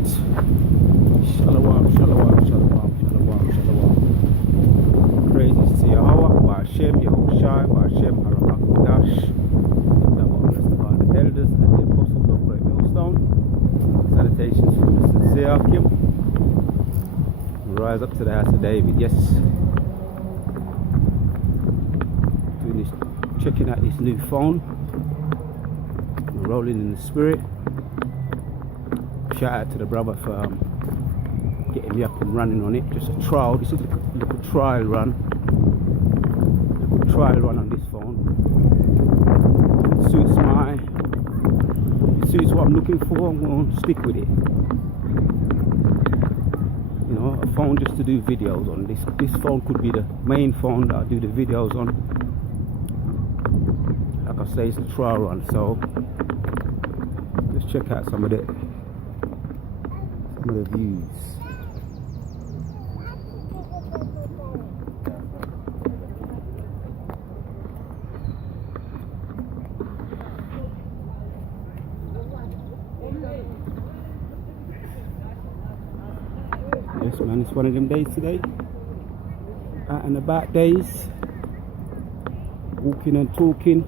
Shalom, shalom, shalom, shalom, shalom. Praises to Yahweh, Ba'ashem, Yahushai, Ba'ashem, Haramakadosh. The elders and the apostles of Great Millstone. Salutations from the sincere Akim. Rise up to the house of David, yes. Doing this, checking out this new phone. Rolling in the spirit. Shout out to the brother for getting me up and running on it. Just a trial. This is a little trial run. Little trial run on this phone. It suits what I'm looking for. I'm going to stick with it. You know, a phone just to do videos on. This phone could be the main phone that I do the videos on. Like I say, it's a trial run, so let's check out some of the views. Yes man, it's one of them days today. Out and about days. Walking and talking.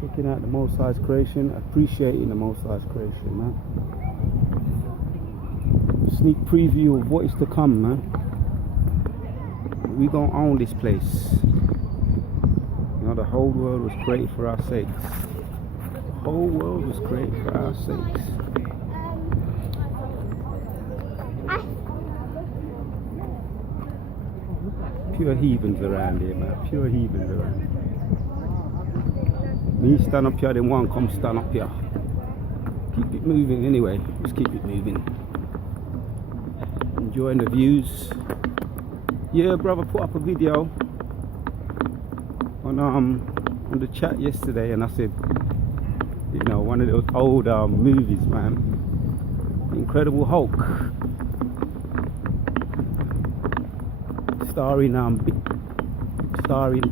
Checking out the Most High's creation, appreciating the Most High's creation, man. Sneak preview of what is to come, man. We gonna own this place. You know, the whole world was created for our sakes. The whole world was created for our sakes. Pure heathens around here, man. Pure heathens around here. Me stand up here, then one come stand up here. Keep it moving anyway. Just keep it moving. Enjoying the views. Yeah, brother put up a video on the chat yesterday, and I said, you know, one of those old movies, man. Incredible Hulk. Starring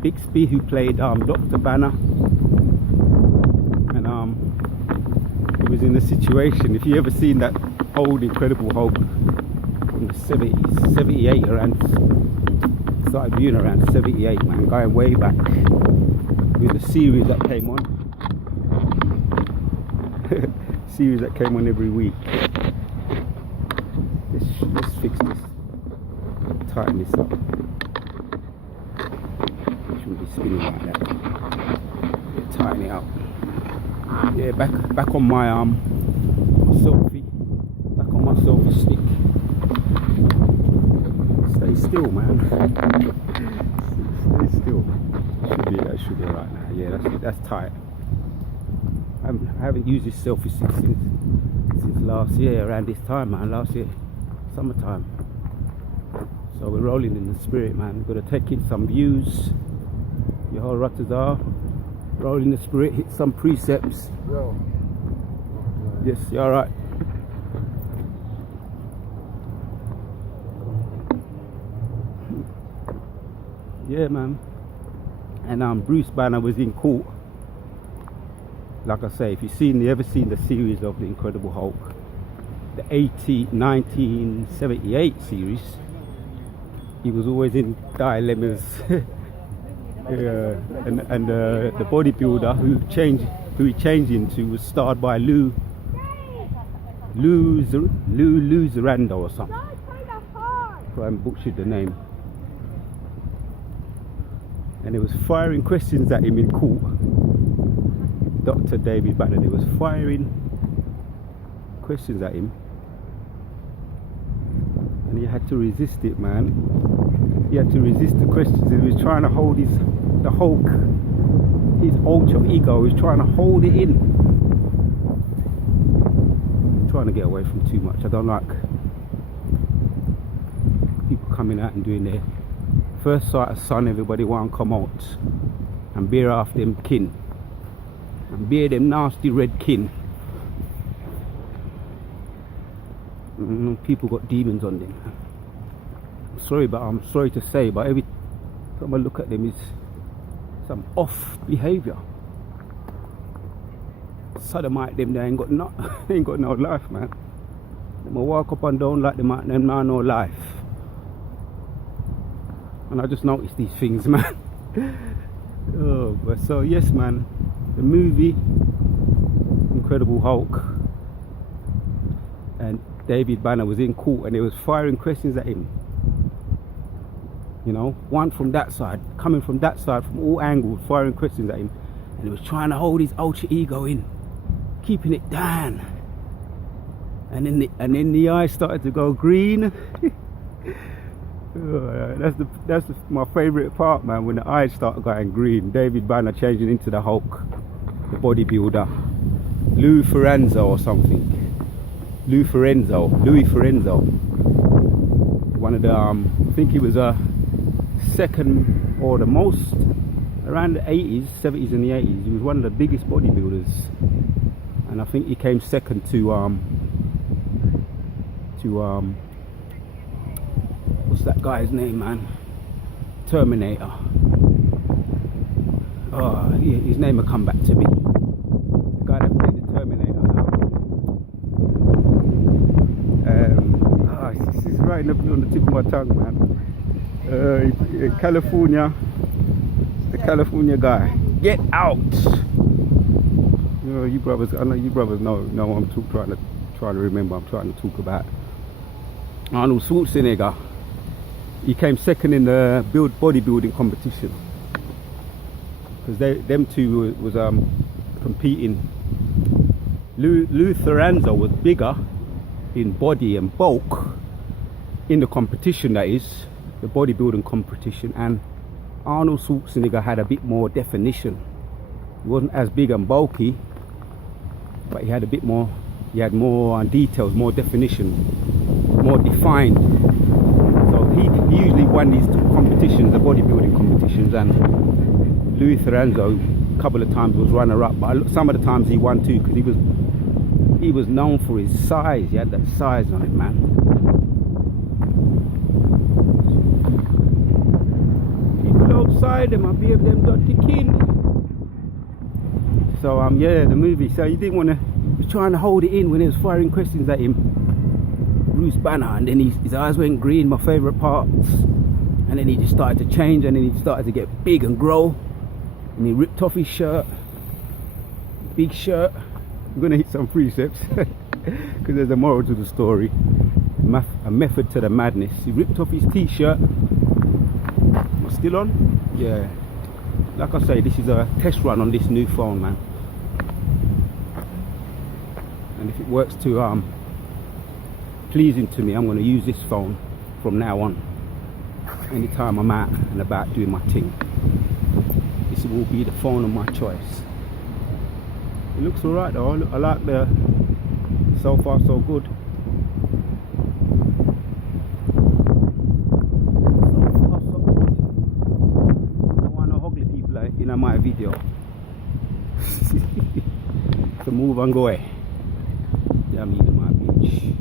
Bixby, who played Dr. Banner. He was in a situation, if you ever seen that old Incredible Hulk from the 70s, 78 around, started viewing around 78, man, going way back with the series that came on. Series that came on every week. Let's fix this, tighten this up. It shouldn't be spinning like that. Tighten it up. Yeah, back on my selfie. Back on my selfie stick. Stay still, man. Stay still. That should be right now. Yeah, that's tight. I haven't used this selfie stick since last year, around this time, man. Last year, summertime. So we're rolling in the spirit, man. We've got to take in some views. Your whole rutters are. Roll in the spirit, hit some precepts. Yo. Yes, you alright? Yeah, man. And Bruce Banner was in court. Like I say, if you ever seen the series of the Incredible Hulk, the 1978 series, he was always in dilemmas. Yeah, and the bodybuilder who he changed into was starred by Lou Zerando or something. I haven't butchered the name. And it was firing questions at him in court. Dr. David Banner, he was firing questions at him, and he had to resist it, man. He had to resist the questions. He was trying to hold the Hulk, his ultra ego, he was trying to hold it in. I'm trying to get away from too much. I don't like people coming out and doing their first sight of sun. Everybody want to come out and bear off them kin, and bear them nasty red kin. People got demons on them. I'm sorry to say, but every time I look at them, it's some off behavior. sodomite them, they ain't got no, ain't got no life, man. Them walk up and down like them now no life. And I just noticed these things, man. Oh, but so yes, man, the movie Incredible Hulk, and David Banner was in court and they was firing questions at him. You know, one from that side, coming from that side, from all angles, firing questions at him. And he was trying to hold his ultra ego in, keeping it down. And then the eyes started to go green. Oh, that's my favourite part, man, when the eyes start going green. David Banner changing into the Hulk, the bodybuilder. Louis Firenzo or something. Louis Firenzo. One of the, I think he was a second or the most around the 80s, 70s and the 80s. He was one of the biggest bodybuilders, and I think he came second to what's that guy's name, man? Terminator. Oh, his name will come back to me. The guy that played the Terminator now. This is right on the tip of my tongue, man. California, the California guy. Get out! You know, you brothers. I know you brothers know. I'm trying to remember. I'm trying to talk about Arnold Schwarzenegger. He came second in the bodybuilding competition because them two was competing. Lou Firenzo was bigger in body and bulk in the competition, that is the bodybuilding competition, and Arnold Schwarzenegger had a bit more definition. He wasn't as big and bulky, but he had a bit more. He had more details, more definition, more defined. So he usually won these competitions, the bodybuilding competitions, and Louis Firenzo a couple of times was runner-up, but some of the times he won too, because he was known for his size. He had that size on it, man. People outside them, I be of them dirty kin. So yeah, the movie. So he didn't want to. He was trying to hold it in when he was firing questions at him. Bruce Banner, and then his eyes went green, my favourite parts, and then he just started to change, and then he started to get big and grow, and he ripped off his shirt, big shirt. I'm gonna hit some precepts because there's a moral to the story, a method to the madness. He ripped off his t-shirt. Am I still on? Yeah, like I say, this is a test run on this new phone, man, and if it works to pleasing to me, I'm going to use this phone from now on. Anytime I'm out and about doing my thing, this will be the phone of my choice. It looks alright though. I like the so far so good. So far so good. I don't want no ugly people in my video. So move and go away. Yeah, me in my bitch.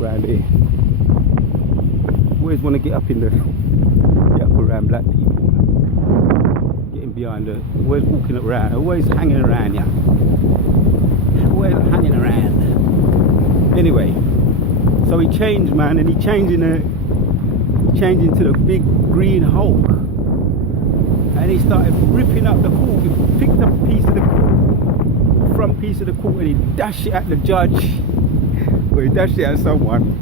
Around here. Always want to get up around black people, getting behind the, always walking around, always hanging around, yeah, always hanging around. Anyway, so he changed, man, and he changed into the big green Hulk, and he started ripping up the court. He picked up a piece of the front piece of the court, and he dashed it at the judge. Well, he dashed it at someone,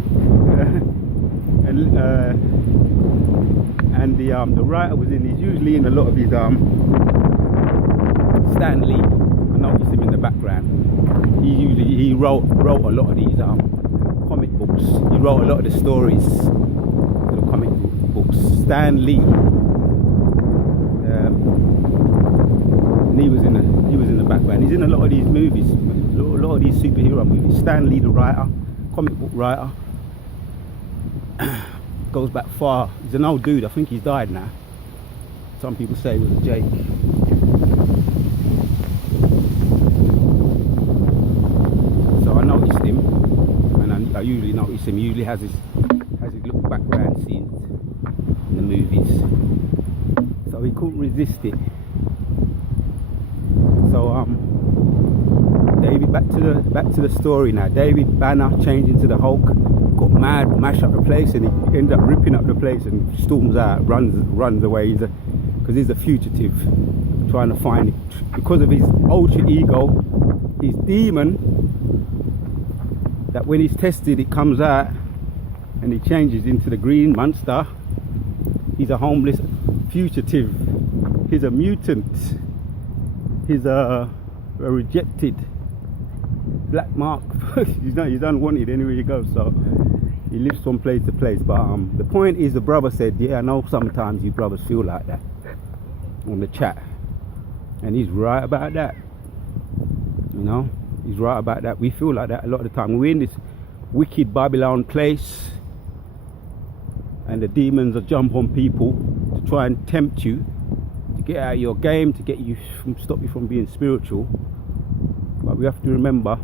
and the writer was in. He's usually in a lot of his Stan Lee. I noticed him in the background. He wrote a lot of these comic books. He wrote a lot of the stories to the comic books. Stan Lee. And he was in the background. He's in a lot of these movies, a lot of these superhero movies. Stan Lee, the writer, comic book writer, goes back far. He's an old dude. I think he's died now. Some people say it was a Jake. So I noticed him, and I usually notice him. He usually has his little background scenes in the movies. So he couldn't resist it. So to the story now. David Banner changed into the Hulk, got mad, mashed up the place, and he ended up ripping up the place and storms out, runs away. Because he's a fugitive, trying to find it because of his ultra ego, his demon. That when he's tested, it comes out, and he changes into the green monster. He's a homeless fugitive. He's a mutant. He's a rejected black mark. he's unwanted anywhere you go, so he lives from place to place. But the point is, the brother said, yeah, I know sometimes you brothers feel like that on the chat, and he's right about that. You know, he's right about that. We feel like that a lot of the time. We're in this wicked Babylon place, and the demons will jump on people to try and tempt you, to get out of your game, to stop you from being spiritual. But we have to remember,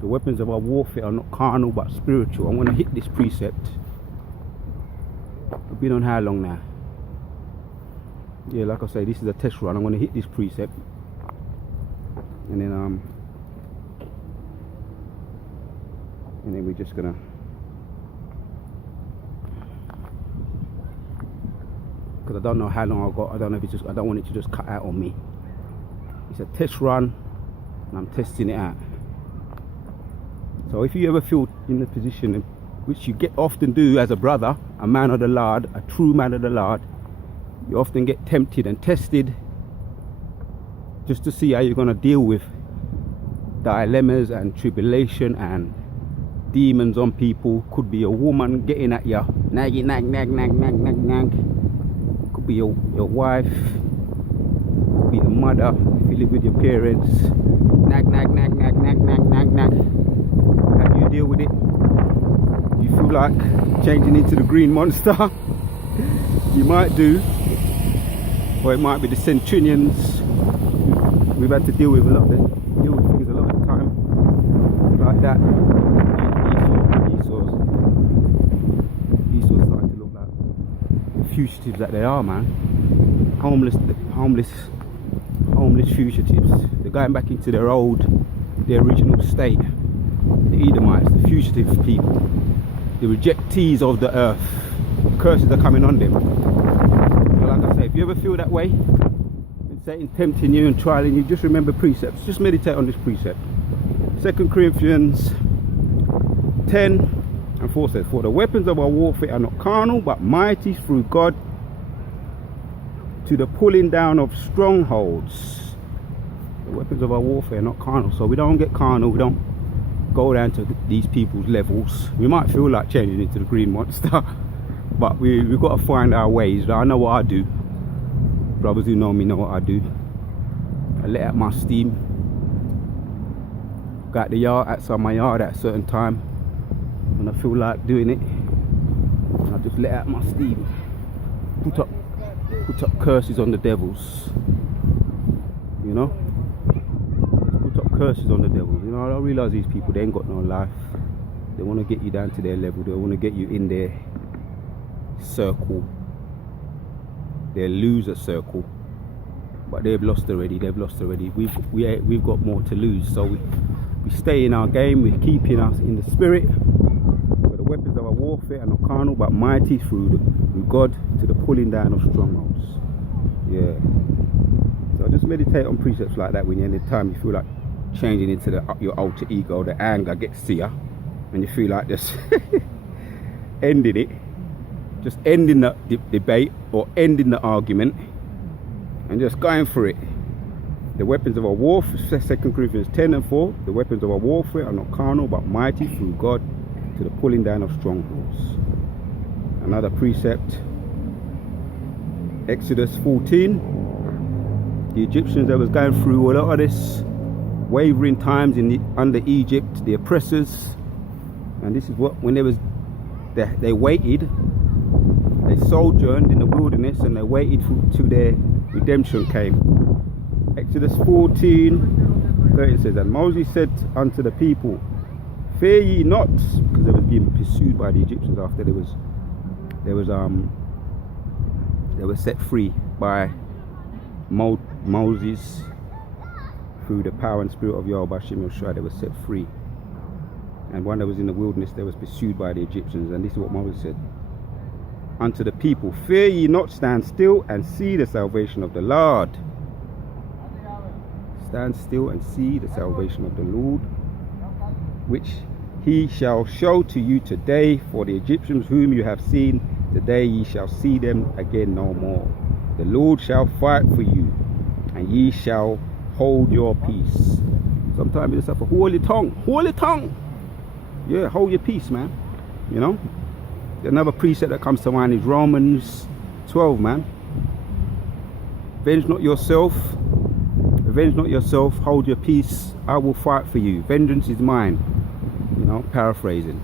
the weapons of our warfare are not carnal but spiritual. I'm going to hit this precept. I've been on how long now? Yeah, like I say, this is a test run. I'm going to hit this precept, and then we're just gonna, because I don't know how long I've got. I don't know if it's just, I don't want it to just cut out on me. It's a test run, and I'm testing it out. So if you ever feel in the position, which you often do as a brother, a man of the Lord, a true man of the Lord, you often get tempted and tested just to see how you're going to deal with dilemmas and tribulation and demons on people. Could be a woman getting at you, nag. Could be your wife, could be the mother if you live with your parents. Nag. How do you deal with it? You feel like changing into the green monster? You might do, or it might be the centurions. We've had to deal with things a lot of the time like that. Esau's starting to look like fugitives that they are, man. Homeless fugitives. They're going back into their original state. The Edomites, the fugitive people, the rejectees of the earth. Curses are coming on them. But like I say, if you ever feel that way, and Satan tempting you and trialing you, just remember precepts. Just meditate on this precept. 2 Corinthians 10:4 says, for the weapons of our warfare are not carnal, but mighty through God to the pulling down of strongholds. The weapons of our warfare are not carnal. So we don't get carnal, we don't go down to these people's levels. We might feel like changing into the green monster, but we've got to find our ways. I know what I do. Brothers who know me know what I do. I let out my steam. Go out the yard, outside my yard at a certain time when I feel like doing it. And I just let out my steam. Put up curses on the devils. You know? Put up curses on the devils. You know, I realise these people, they ain't got no life. They want to get you down to their level. They want to get you in their circle, their loser circle. But they've lost already. We've got more to lose. So we stay in our game. We're keeping us in the spirit. For the weapons of our warfare are not carnal, but mighty through God to the pulling down of strongholds. Yeah. So just meditate on precepts like that when you're in the time you feel like changing into your alter ego. The anger gets to you, and you feel like just ending it. Just ending the debate or ending the argument and just going for it. The weapons of our warfare, 2 Corinthians 10:4, the weapons of our warfare are not carnal but mighty through God to the pulling down of strongholds. Another precept, Exodus 14. The Egyptians that was going through a lot of this wavering times under Egypt, the oppressors, and this is what, when they waited. They sojourned in the wilderness and they waited till their redemption came. Exodus 14:30 says, and Moses said unto the people, fear ye not, because they were being pursued by the Egyptians after they were set free by Moses through the power and spirit of Yahweh Hashem Yoshua, they were set free. And one that was in the wilderness, they was pursued by the Egyptians. And this is what Moses said unto the people, fear ye not, stand still and see the salvation of the Lord. Stand still and see the salvation of the Lord, which he shall show to you today. For the Egyptians whom you have seen today, ye shall see them again no more. The Lord shall fight for you, and ye shall hold your peace. Sometimes you just have a holy tongue. Yeah, hold your peace, man. You know, another precept that comes to mind is Romans 12, man. Avenge not yourself, hold your peace, I will fight for you. Vengeance is mine. You know, paraphrasing.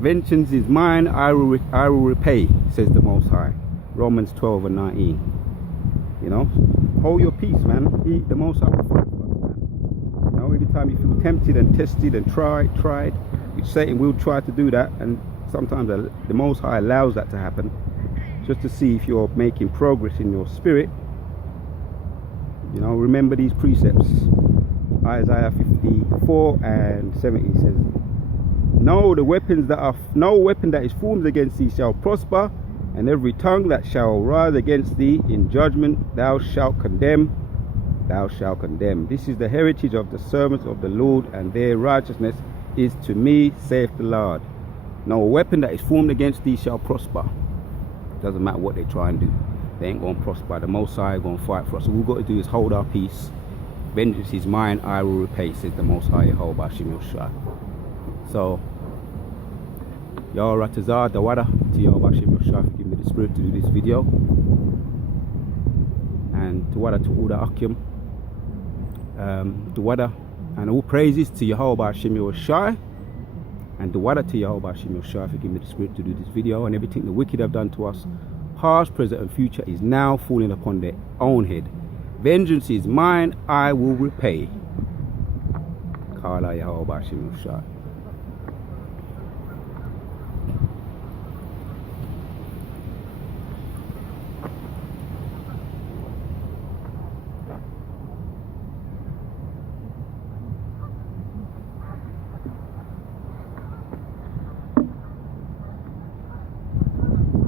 Vengeance is mine, I will repay, says the Most High. Romans 12 and 19. You know, hold your peace, man. The Most High will fight for us, man. You know, every time you feel tempted and tested and tried, which Satan will try to do that, and sometimes the Most High allows that to happen, just to see if you're making progress in your spirit. You know, remember these precepts. Isaiah 54 and 70 says, no weapon that is formed against thee shall prosper, and every tongue that shall rise against thee in judgment thou shalt condemn. This is the heritage of the servants of the Lord, and their righteousness is to me, saith the Lord. No weapon that is formed against thee shall prosper. Doesn't matter what they try and do, they ain't gonna prosper. The Most High is gonna fight for us. So all we've got to do is hold our peace. Vengeance is mine, I will repay, says the Most High Yahweh Hashem Yoshua. So Yahweh Ratazah Dawada to Yahweh Hashem Yoshua for giving me the spirit to do this video. And Dawada to all the Akim. Dawada and all praises to Yahweh Hashem Yoshua. And Dawada to Yahweh Hashem Yoshua for giving me the spirit to do this video. And everything the wicked have done to us, past, present and future, is now falling upon their own head. Vengeance is mine, I will repay. Kala Yahweh Hashem Yoshua.